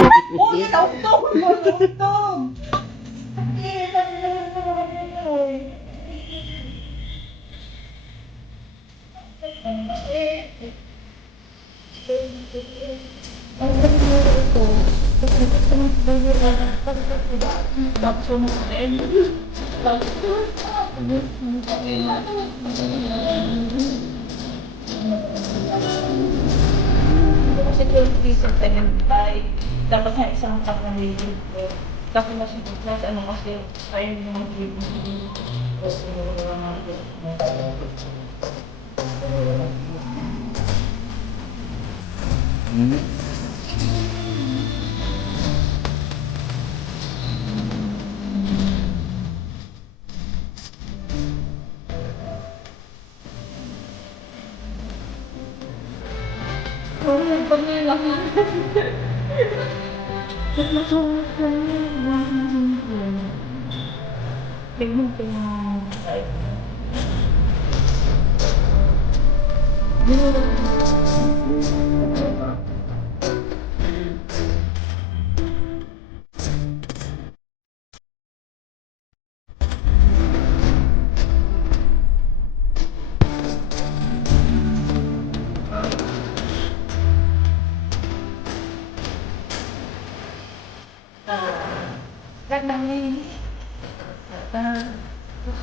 Uy, naugtong! Naugtong! Kasi 23 dapat nga isang tap na video. Tapos mas ano kasi, ayaw nyo mga video. Pag nilang Tingnan ko yung gandang terus